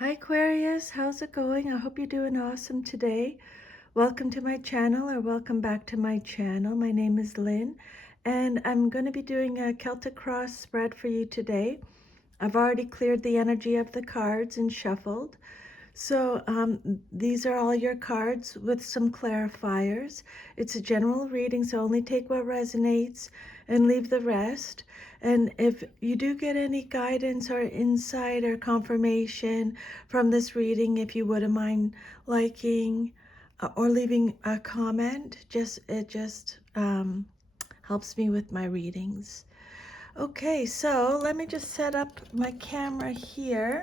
Hi Aquarius, how's it going? I hope you're doing awesome today. Welcome to my channel, or welcome back to my channel. My name is Lynn, and I'm going to be doing a Celtic Cross spread for you today. I've already cleared the energy of the cards and shuffled. So these are all your cards with some clarifiers. It's a general reading, so only take what resonates and leave the rest. And if you do get any guidance or insight or confirmation from this reading, if you wouldn't mind liking or leaving a comment, it just helps me with my readings. Okay, so let me just set up my camera here.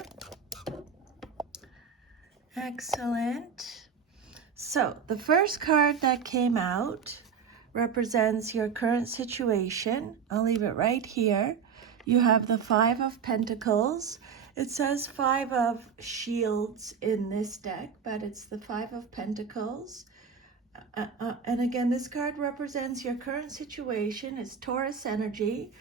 Excellent. So the first card that came out represents your current situation. I'll leave it right here. You have the Five of Pentacles. It says Five of Shields in this deck, but it's the Five of Pentacles. And again, this card represents your current situation. It's Taurus energy.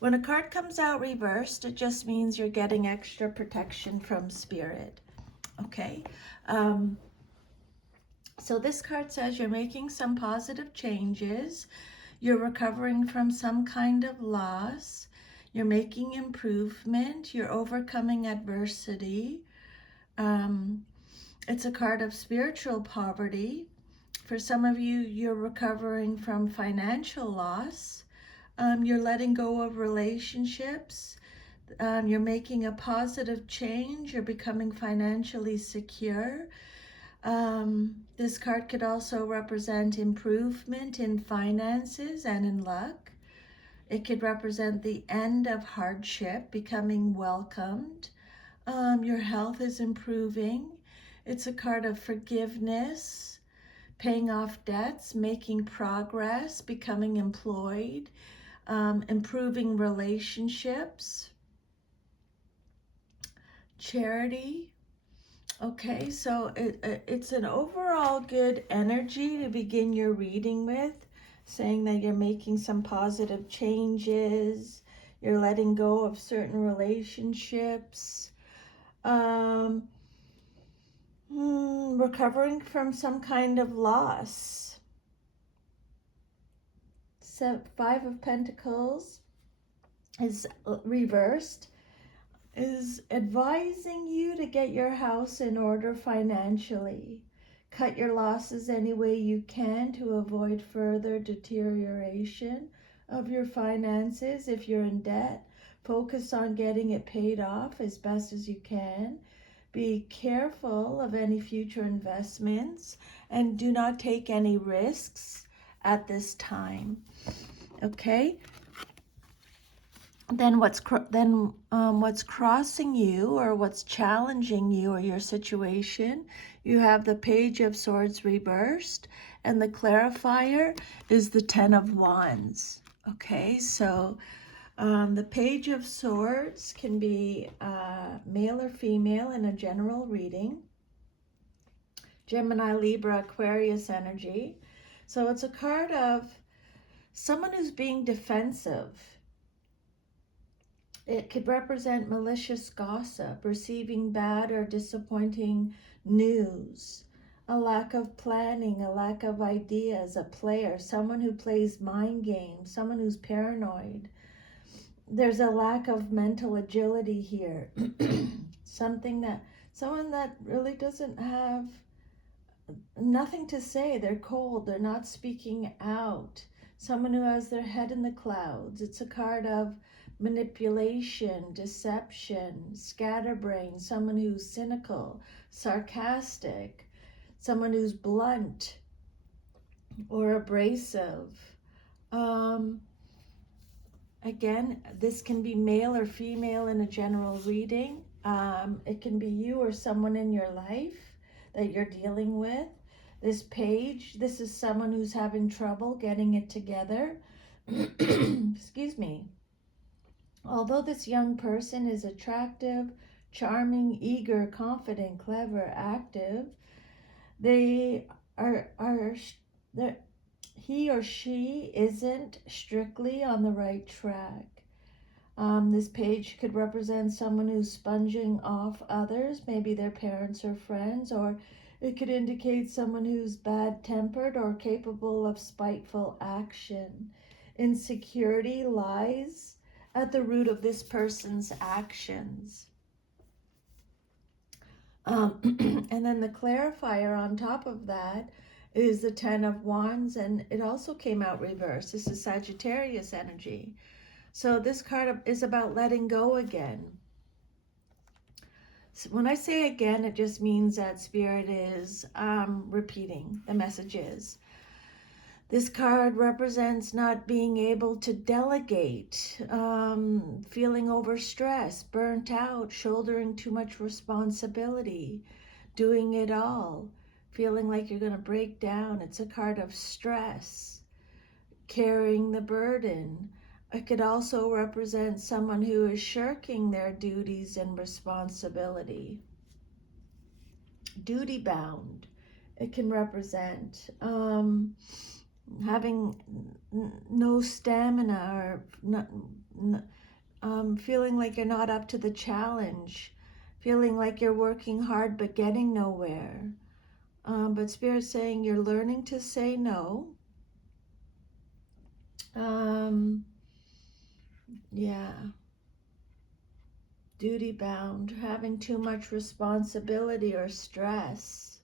When a card comes out reversed, it just means you're getting extra protection from Spirit. Okay. So this card says you're making some positive changes. You're recovering from some kind of loss. You're making improvement. You're overcoming adversity. It's a card of spiritual poverty. For some of you, you're recovering from financial loss. You're letting go of relationships. You're making a positive change. You're becoming financially secure. This card could also represent improvement in finances and in luck. It could represent the end of hardship, becoming welcomed. Your health is improving. It's a card of forgiveness, paying off debts, making progress, becoming employed, improving relationships, charity. Okay, so it's an overall good energy to begin your reading with, saying that you're making some positive changes, you're letting go of certain relationships, recovering from some kind of loss. So Five of Pentacles is reversed, is advising you to get your house in order financially. Cut your losses any way you can to avoid further deterioration of your finances. If you're in debt, focus on getting it paid off as best as you can. Be careful of any future investments and do not take any risks at this time. Okay? Then what's crossing you, or what's challenging you or your situation? You have the Page of Swords reversed, and the clarifier is the Ten of Wands. Okay, so the Page of Swords can be male or female in a general reading. Gemini, Libra, Aquarius energy. So it's a card of someone who's being defensive. It could represent malicious gossip, receiving bad or disappointing news, a lack of planning, a lack of ideas, a player, someone who plays mind games, someone who's paranoid. There's a lack of mental agility here. Someone that really doesn't have nothing to say. They're cold, they're not speaking out. Someone who has their head in the clouds. It's a card of manipulation, deception, scatterbrain, someone who's cynical, sarcastic, someone who's blunt or abrasive. Again, this can be male or female in a general reading. It can be you or someone in your life that you're dealing with. This page, this is someone who's having trouble getting it together. Excuse me. Although this young person is attractive, charming, eager, confident, clever, active, they he or she isn't strictly on the right track. This page could represent someone who's sponging off others, maybe their parents or friends, or it could indicate someone who's bad-tempered or capable of spiteful action. Insecurity lies at the root of this person's actions. And then the clarifier on top of that is the Ten of Wands, and it also came out reversed. This is Sagittarius energy. So this card is about letting go again. So when I say again, it just means that Spirit is repeating the messages. This card represents not being able to delegate, feeling overstressed, burnt out, shouldering too much responsibility, doing it all, feeling like you're going to break down. It's a card of stress, carrying the burden. It could also represent someone who is shirking their duties and responsibility. Duty bound. It can represent having no stamina or not, feeling like you're not up to the challenge, feeling like you're working hard but getting nowhere. But Spirit's saying you're learning to say no. Yeah. Duty bound, having too much responsibility or stress.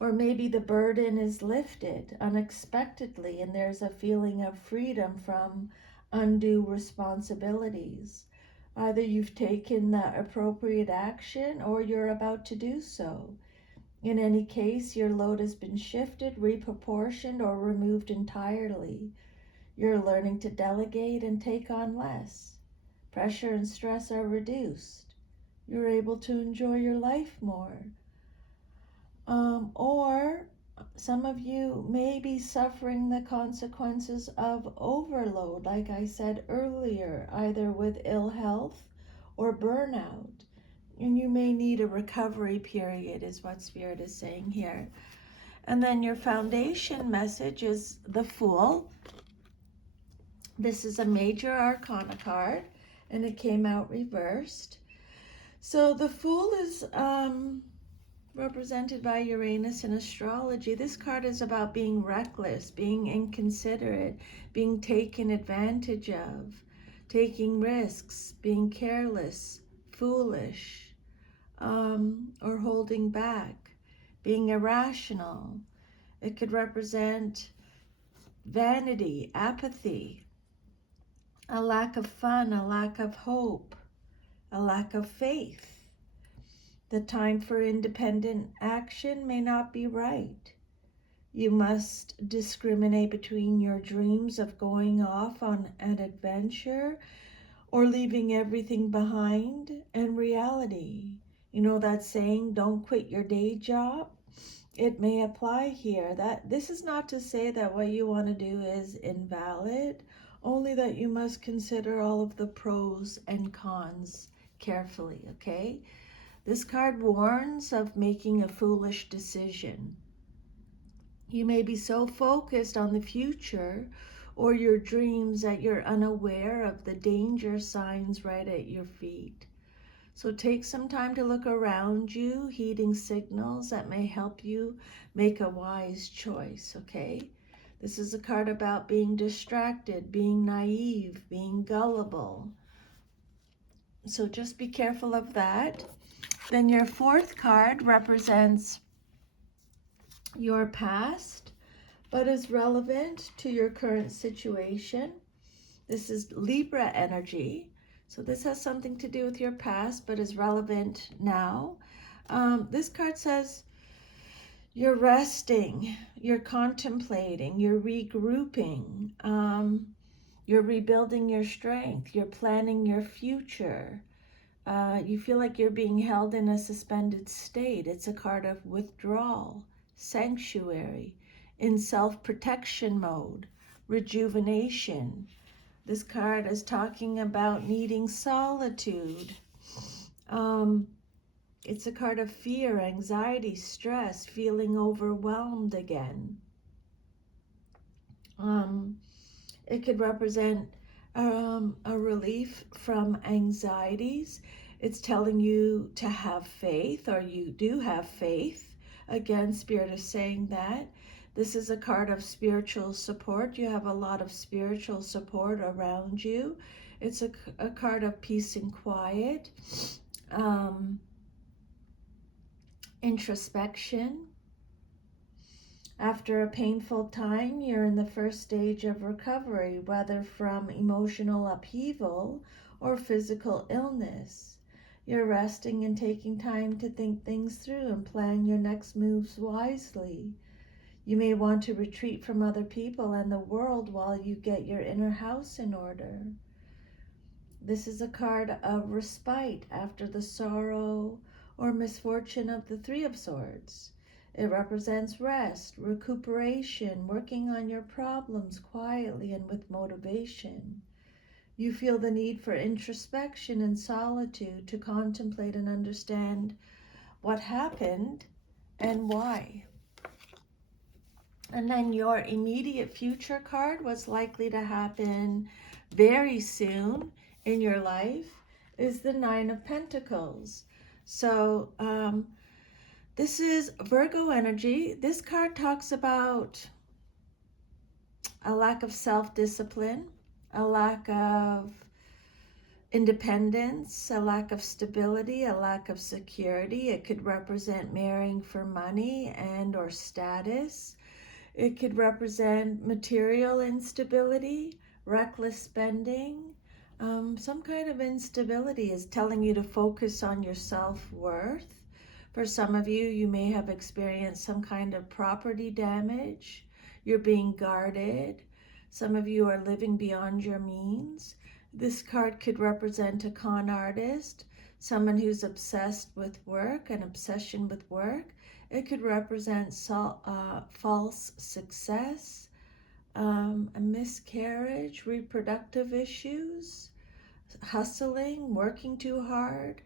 Or maybe the burden is lifted unexpectedly and there's a feeling of freedom from undue responsibilities. Either you've taken the appropriate action or you're about to do so. In any case, your load has been shifted, reproportioned, or removed entirely. You're learning to delegate and take on less. Pressure and stress are reduced. You're able to enjoy your life more. Or some of you may be suffering the consequences of overload, like I said earlier, either with ill health or burnout. And you may need a recovery period, is what Spirit is saying here. And then your foundation message is the Fool. This is a major arcana card, and it came out reversed. So the Fool is represented by Uranus in astrology. This card is about being reckless, being inconsiderate, being taken advantage of, taking risks, being careless, foolish, or holding back, being irrational. It could represent vanity, apathy, a lack of fun, a lack of hope, a lack of faith. The time for independent action may not be right. You must discriminate between your dreams of going off on an adventure or leaving everything behind and reality. You know that saying, don't quit your day job? It may apply here. That this is not to say that what you want to do is invalid, only that you must consider all of the pros and cons carefully, okay? This card warns of making a foolish decision. You may be so focused on the future or your dreams that you're unaware of the danger signs right at your feet. So take some time to look around you, heeding signals that may help you make a wise choice, okay? This is a card about being distracted, being naive, being gullible. So just be careful of that. Then your fourth card represents your past, but is relevant to your current situation. This is Libra energy. So this has something to do with your past, but is relevant now. This card says you're resting, you're contemplating, you're regrouping, you're rebuilding your strength, you're planning your future. You feel like you're being held in a suspended state. It's a card of withdrawal, sanctuary, in self-protection mode, rejuvenation. This card is talking about needing solitude. It's a card of fear, anxiety, stress, feeling overwhelmed again. It could represent a relief from anxieties. It's telling you to have faith, or you do have faith. Again, Spirit is saying that. This is a card of spiritual support. You have a lot of spiritual support around you. It's a card of peace and quiet, introspection. After a painful time, you're in the first stage of recovery, whether from emotional upheaval or physical illness. You're resting and taking time to think things through and plan your next moves wisely. You may want to retreat from other people and the world while you get your inner house in order. This is a card of respite after the sorrow or misfortune of the Three of Swords. It represents rest, recuperation, working on your problems quietly and with motivation. You feel the need for introspection and solitude to contemplate and understand what happened and why. And then your immediate future card, what's likely to happen very soon in your life, is the Nine of Pentacles. So this is Virgo energy. This card talks about a lack of self-discipline, a lack of independence, a lack of stability, a lack of security. It could represent marrying for money and or status. It could represent material instability, reckless spending. Some kind of instability is telling you to focus on your self-worth. For some of you, you may have experienced some kind of property damage. You're being guarded. Some of you are living beyond your means. This card could represent a con artist, someone who's obsessed with work, an obsession with work. It could represent false success, a miscarriage, reproductive issues, hustling, working too hard,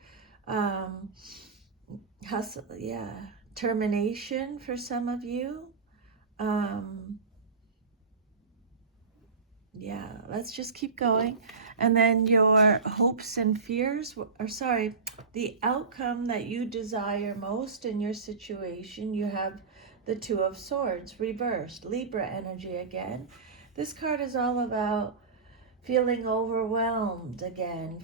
termination for some of you. Let's just keep going. And then your hopes and fears, the outcome that you desire most in your situation, you have the Two of Swords reversed, Libra energy again. This card is all about feeling overwhelmed again,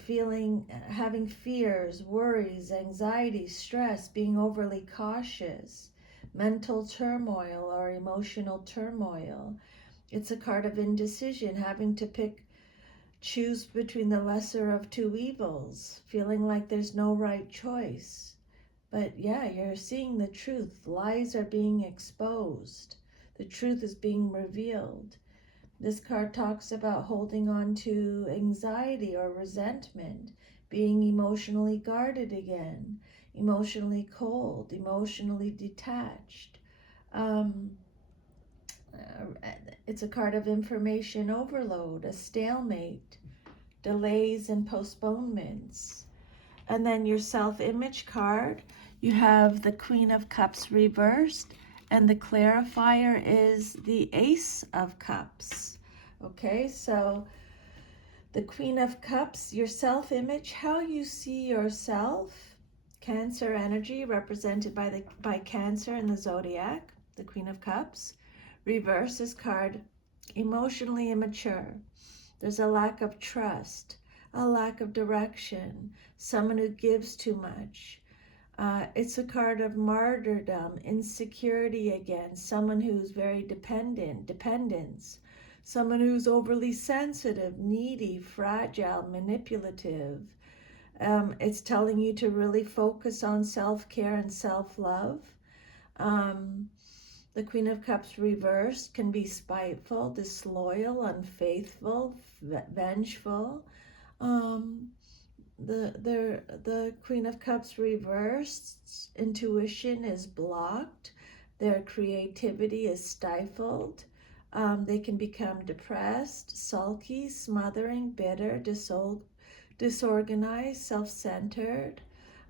having fears, worries, anxiety, stress, being overly cautious, mental turmoil or emotional turmoil. It's a card of indecision, having to choose between the lesser of two evils, feeling like there's no right choice. But yeah, you're seeing the truth. Lies are being exposed. The truth is being revealed. This card talks about holding on to anxiety or resentment, being emotionally guarded again, emotionally cold, emotionally detached. It's a card of information overload, a stalemate, delays and postponements. And then your self-image card, you have the Queen of Cups reversed, and the clarifier is the Ace of Cups. Okay, so the Queen of Cups, your self-image, how you see yourself. Cancer energy represented by Cancer in the zodiac, the Queen of Cups. Reverse this card, emotionally immature. There's a lack of trust, a lack of direction, someone who gives too much. It's a card of martyrdom, insecurity again, someone who's very dependence, someone who's overly sensitive, needy, fragile, manipulative. It's telling you to really focus on self-care and self-love. The Queen of Cups reversed can be spiteful, disloyal, unfaithful, vengeful. The Queen of Cups reversed, intuition is blocked. Their creativity is stifled. They can become depressed, sulky, smothering, bitter, disorganized, self-centered.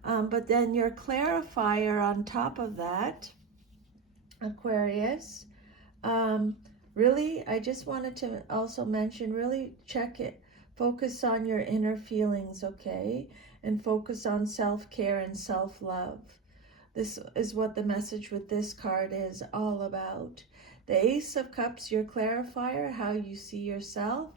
But then your clarifier on top of that, Aquarius, Really, I just wanted to also mention, really check it. Focus on your inner feelings, okay? And focus on self-care and self-love. This is what the message with this card is all about. The Ace of Cups, your clarifier, how you see yourself.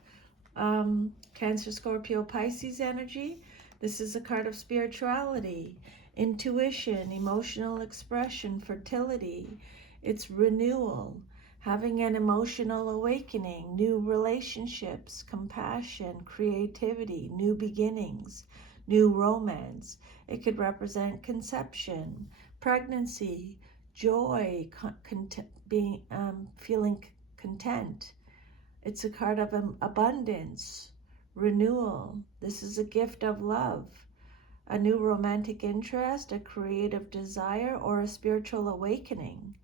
Cancer, Scorpio, Pisces energy. This is a card of spirituality, intuition, emotional expression, fertility. It's renewal, having an emotional awakening, new relationships, compassion, creativity, new beginnings, new romance. It could represent conception, pregnancy, joy, feeling content. It's a card of abundance, renewal. This is a gift of love, a new romantic interest, a creative desire, or a spiritual awakening.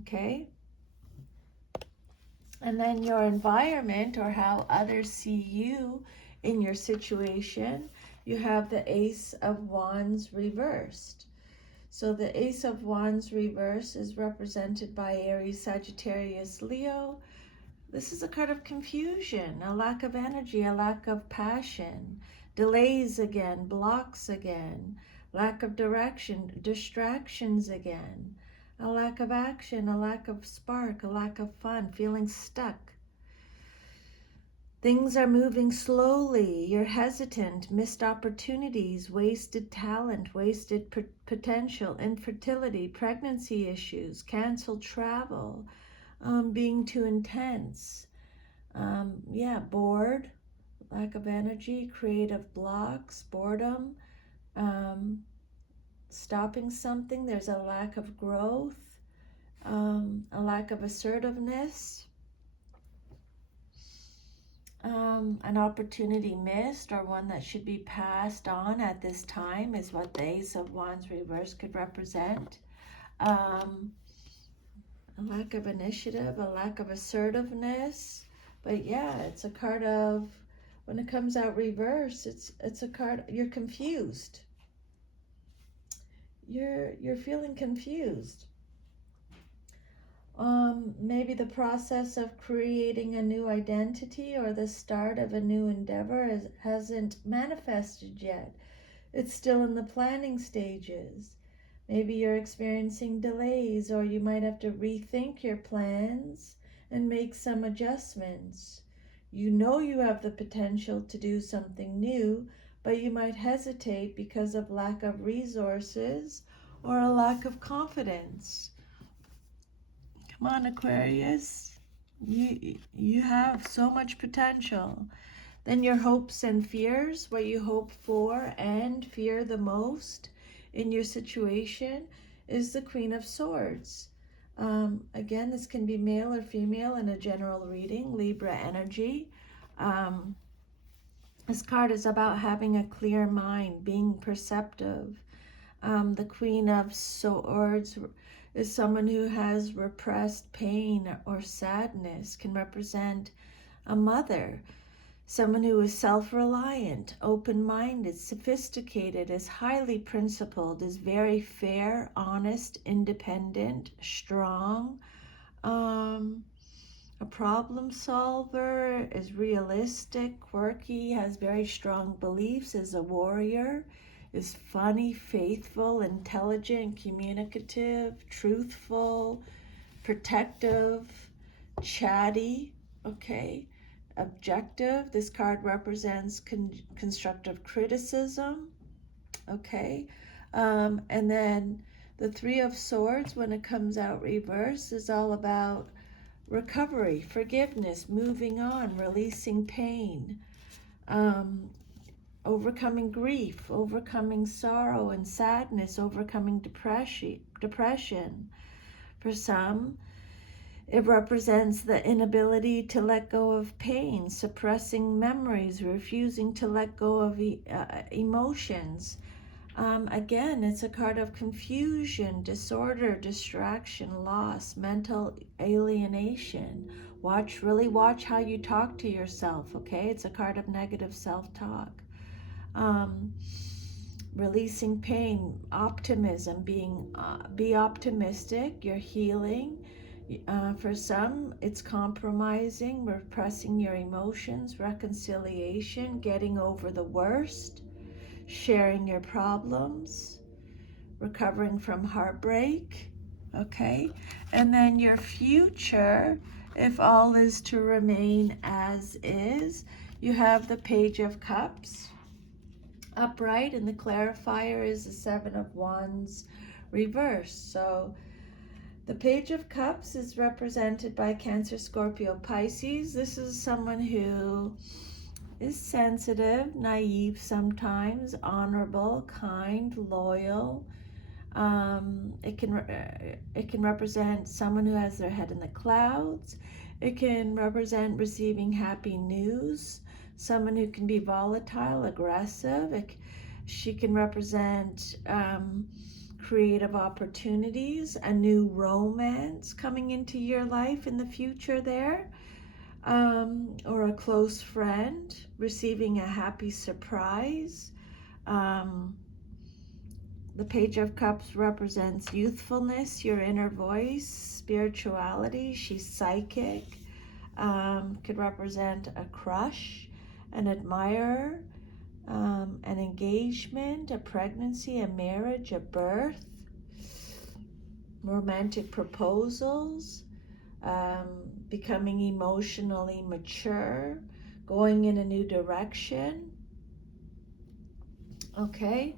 Okay? And then your environment, or how others see you in your situation, you have the Ace of Wands reversed. So the Ace of Wands reverse is represented by Aries, Sagittarius, Leo. This is a card of confusion, a lack of energy, a lack of passion, delays again, blocks again, lack of direction, distractions again, a lack of action, a lack of spark, a lack of fun, feeling stuck. Things are moving slowly, you're hesitant, missed opportunities, wasted talent, wasted potential, infertility, pregnancy issues, canceled travel, being too intense. Bored, lack of energy, creative blocks, boredom, stopping something. There's a lack of growth, a lack of assertiveness, an opportunity missed, or one that should be passed on at this time is what the Ace of Wands reverse could represent. A lack of initiative, a lack of assertiveness. But yeah, it's a card of, when it comes out reverse, it's a card, you're confused. You're feeling confused. Maybe the process of creating a new identity or the start of a new endeavor hasn't manifested yet. It's still in the planning stages. Maybe you're experiencing delays, or you might have to rethink your plans and make some adjustments. You know you have the potential to do something new, but you might hesitate because of lack of resources or a lack of confidence. Come on, Aquarius. You have so much potential. Then your hopes and fears, what you hope for and fear the most in your situation, is the Queen of Swords. Again, this can be male or female in a general reading, Libra energy. This card is about having a clear mind, being perceptive. The Queen of Swords is someone who has repressed pain or sadness, can represent a mother. Someone who is self-reliant, open-minded, sophisticated, is highly principled, is very fair, honest, independent, strong, a problem solver, is realistic, quirky, has very strong beliefs, is a warrior, is funny, faithful, intelligent, communicative, truthful, protective, chatty, okay? Objective. This card represents constructive criticism, okay? And then the Three of Swords, when it comes out reverse, is all about recovery, forgiveness, moving on, releasing pain, overcoming grief, overcoming sorrow and sadness, overcoming depression. For some, it represents the inability to let go of pain, suppressing memories, refusing to let go of emotions. Again, it's a card of confusion, disorder, distraction, loss, mental alienation. Really watch how you talk to yourself, okay? It's a card of negative self-talk. Releasing pain, optimism, be optimistic, you're healing. For some, it's compromising, repressing your emotions, reconciliation, getting over the worst, sharing your problems, recovering from heartbreak, okay? And then your future, if all is to remain as is, you have the Page of Cups upright, and the clarifier is the Seven of Wands reversed. So the Page of Cups is represented by Cancer, Scorpio, Pisces. This is someone who is sensitive, naive sometimes, honorable, kind, loyal. It can represent someone who has their head in the clouds. It can represent receiving happy news, someone who can be volatile, aggressive. She can represent creative opportunities, a new romance coming into your life in the future there, or a close friend receiving a happy surprise. The Page of Cups represents youthfulness, your inner voice, spirituality. She's psychic. Could represent a crush, an admirer, an engagement, a pregnancy, a marriage, a birth, romantic proposals, becoming emotionally mature, going in a new direction. Okay.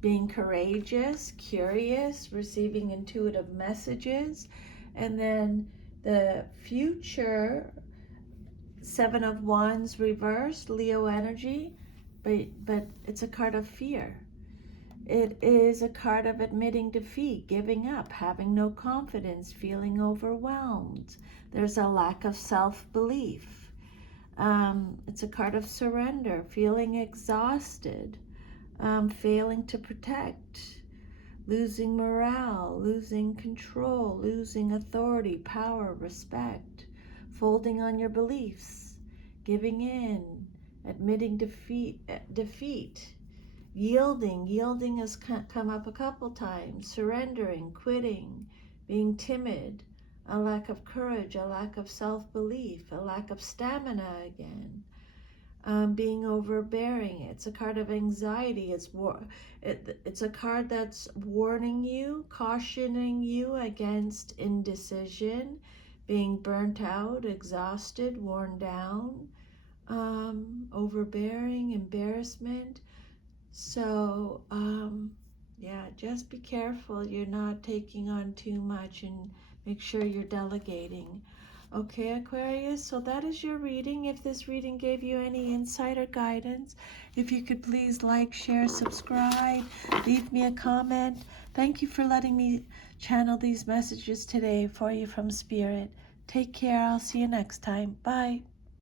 Being courageous, curious, receiving intuitive messages. And then the future, Seven of Wands reversed, Leo energy, but it's a card of fear. It is a card of admitting defeat, giving up, having no confidence, feeling overwhelmed. There's a lack of self-belief. It's a card of surrender, feeling exhausted, failing to protect, losing morale, losing control, losing authority, power, respect, folding on your beliefs, giving in, admitting defeat, yielding has come up a couple times, surrendering, quitting, being timid, a lack of courage, a lack of self-belief, a lack of stamina again. Being overbearing. It's a card of anxiety. It's a card that's warning you, cautioning you against indecision, being burnt out, exhausted, worn down, overbearing, embarrassment. So, yeah, just be careful you're not taking on too much, and make sure you're delegating. Okay, Aquarius, so that is your reading. If this reading gave you any insight or guidance, if you could please like, share, subscribe, leave me a comment. Thank you for letting me channel these messages today for you from Spirit. Take care. I'll see you next time. Bye.